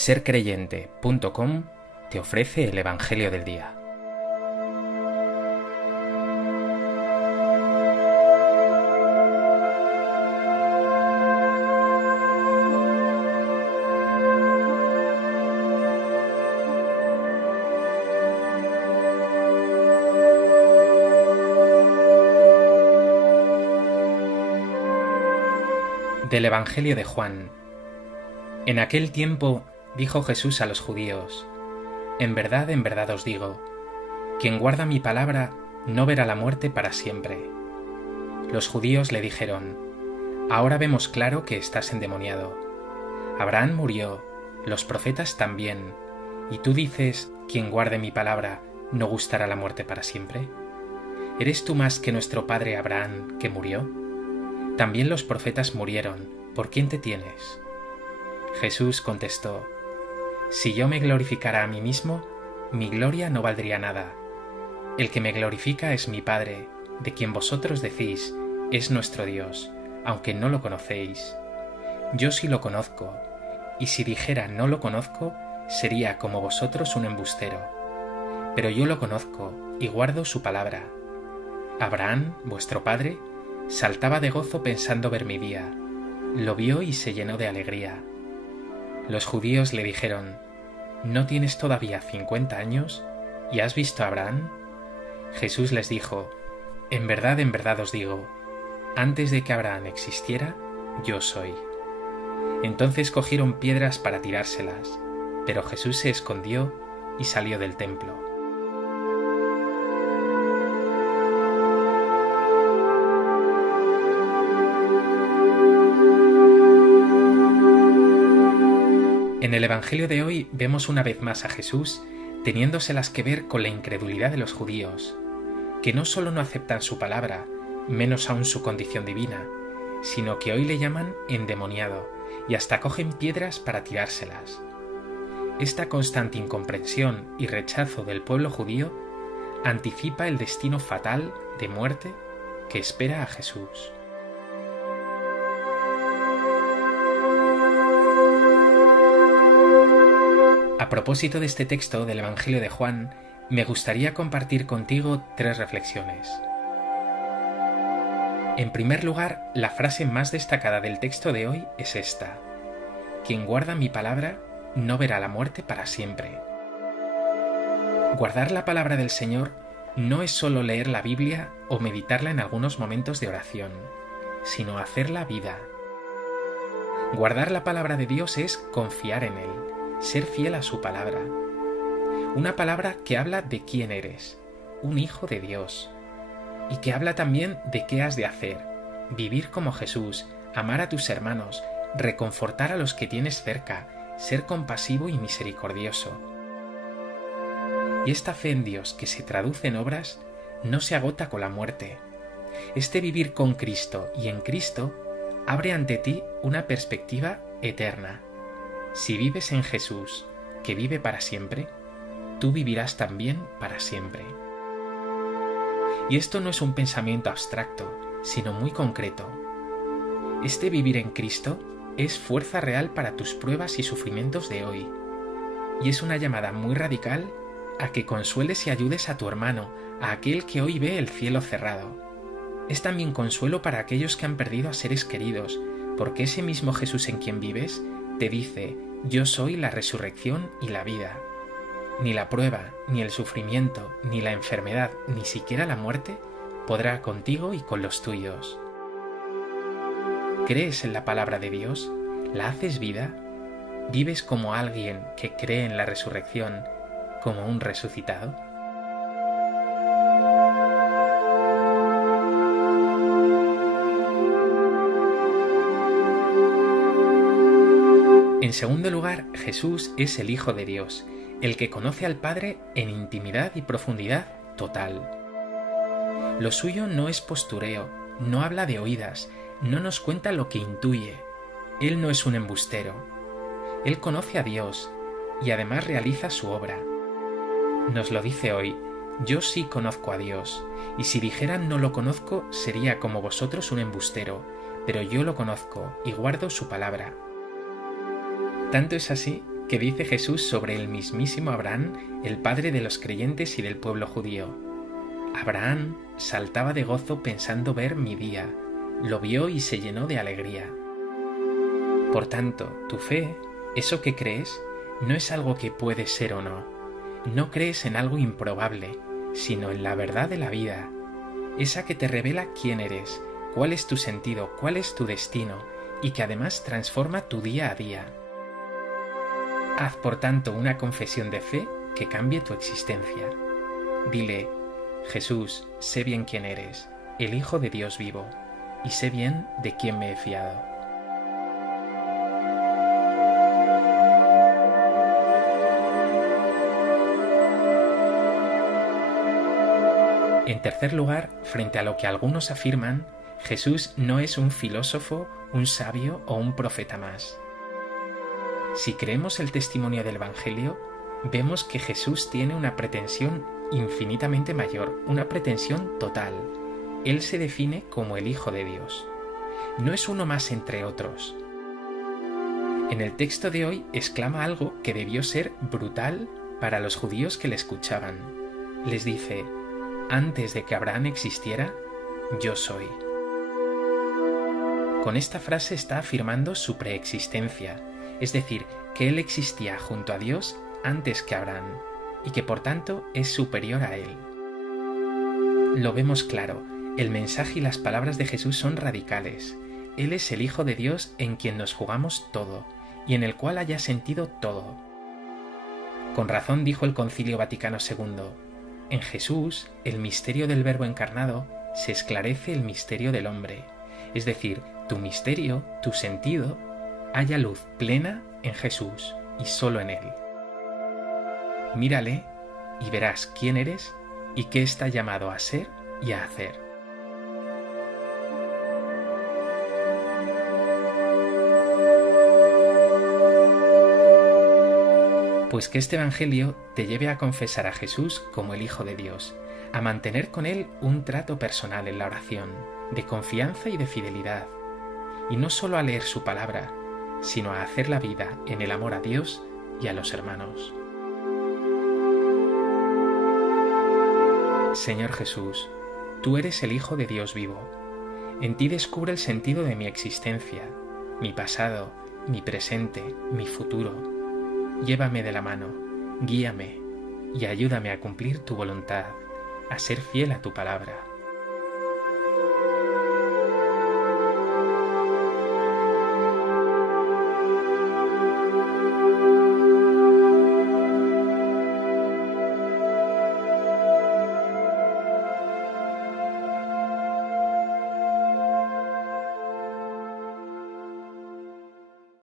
Sercreyente.com te ofrece el Evangelio del Día. Del Evangelio de Juan. En aquel tiempo dijo Jesús a los judíos: en verdad os digo, quien guarda mi palabra no verá la muerte para siempre. Los judíos le dijeron: ahora vemos claro que estás endemoniado. Abraham murió, los profetas también, y tú dices: quien guarde mi palabra no gustará la muerte para siempre. ¿Eres tú más que nuestro padre Abraham, que murió? También los profetas murieron. ¿Por quién te tienes? Jesús contestó: si yo me glorificara a mí mismo, mi gloria no valdría nada. El que me glorifica es mi Padre, de quien vosotros decís: es nuestro Dios, aunque no lo conocéis. Yo sí lo conozco, y si dijera no lo conozco, sería como vosotros un embustero. Pero yo lo conozco y guardo su palabra. Abraham, vuestro padre, saltaba de gozo pensando ver mi día. Lo vio y se llenó de alegría. Los judíos le dijeron: ¿no tienes todavía 50 años y has visto a Abraham? Jesús les dijo: en verdad os digo, antes de que Abraham existiera, yo soy. Entonces cogieron piedras para tirárselas, pero Jesús se escondió y salió del templo. En el Evangelio de hoy vemos una vez más a Jesús teniéndoselas que ver con la incredulidad de los judíos, que no solo no aceptan su palabra, menos aún su condición divina, sino que hoy le llaman endemoniado y hasta cogen piedras para tirárselas. Esta constante incomprensión y rechazo del pueblo judío anticipa el destino fatal de muerte que espera a Jesús. A propósito de este texto del Evangelio de Juan, me gustaría compartir contigo 3 reflexiones. En primer lugar, la frase más destacada del texto de hoy es esta: quien guarda mi palabra no verá la muerte para siempre. Guardar la palabra del Señor no es solo leer la Biblia o meditarla en algunos momentos de oración, sino hacerla vida. Guardar la palabra de Dios es confiar en Él, ser fiel a su palabra. Una palabra que habla de quién eres, un hijo de Dios, y que habla también de qué has de hacer: vivir como Jesús, amar a tus hermanos, reconfortar a los que tienes cerca, ser compasivo y misericordioso. Y esta fe en Dios que se traduce en obras no se agota con la muerte. Este vivir con Cristo y en Cristo abre ante ti una perspectiva eterna. Si vives en Jesús, que vive para siempre, tú vivirás también para siempre. Y esto no es un pensamiento abstracto, sino muy concreto. Este vivir en Cristo es fuerza real para tus pruebas y sufrimientos de hoy. Y es una llamada muy radical a que consueles y ayudes a tu hermano, a aquel que hoy ve el cielo cerrado. Es también consuelo para aquellos que han perdido a seres queridos, porque ese mismo Jesús en quien vives te dice: yo soy la resurrección y la vida. Ni la prueba, ni el sufrimiento, ni la enfermedad, ni siquiera la muerte podrá contigo y con los tuyos. ¿Crees en la palabra de Dios? ¿La haces vida? ¿Vives como alguien que cree en la resurrección, como un resucitado? En segundo lugar, Jesús es el Hijo de Dios, el que conoce al Padre en intimidad y profundidad total. Lo suyo no es postureo, no habla de oídas, no nos cuenta lo que intuye. Él no es un embustero. Él conoce a Dios y además realiza su obra. Nos lo dice hoy: yo sí conozco a Dios, y si dijeran no lo conozco, sería como vosotros un embustero, pero yo lo conozco y guardo su palabra. Tanto es así que dice Jesús sobre el mismísimo Abraham, el padre de los creyentes y del pueblo judío. Abraham saltaba de gozo pensando ver mi día, lo vio y se llenó de alegría. Por tanto, tu fe, eso que crees, no es algo que puede ser o no. No crees en algo improbable, sino en la verdad de la vida, esa que te revela quién eres, cuál es tu sentido, cuál es tu destino, y que además transforma tu día a día. Haz por tanto una confesión de fe que cambie tu existencia. Dile: Jesús, sé bien quién eres, el Hijo de Dios vivo, y sé bien de quién me he fiado. En tercer lugar, frente a lo que algunos afirman, Jesús no es un filósofo, un sabio o un profeta más. Si creemos el testimonio del Evangelio, vemos que Jesús tiene una pretensión infinitamente mayor, una pretensión total. Él se define como el Hijo de Dios. No es uno más entre otros. En el texto de hoy exclama algo que debió ser brutal para los judíos que le escuchaban. Les dice: antes de que Abraham existiera, yo soy. Con esta frase está afirmando su preexistencia, es decir, que él existía junto a Dios antes que Abraham, y que por tanto es superior a él. Lo vemos claro, el mensaje y las palabras de Jesús son radicales. Él es el Hijo de Dios en quien nos jugamos todo, y en el cual haya sentido todo. Con razón dijo el Concilio Vaticano II: en Jesús, el misterio del Verbo encarnado, se esclarece el misterio del hombre, es decir, tu misterio, tu sentido, halla luz plena en Jesús y solo en Él. Mírale y verás quién eres y qué está llamado a ser y a hacer. Pues que este Evangelio te lleve a confesar a Jesús como el Hijo de Dios, a mantener con Él un trato personal en la oración, de confianza y de fidelidad, y no solo a leer su palabra, sino a hacer la vida en el amor a Dios y a los hermanos. Señor Jesús, tú eres el Hijo de Dios vivo. En ti descubro el sentido de mi existencia, mi pasado, mi presente, mi futuro. Llévame de la mano, guíame y ayúdame a cumplir tu voluntad, a ser fiel a tu palabra.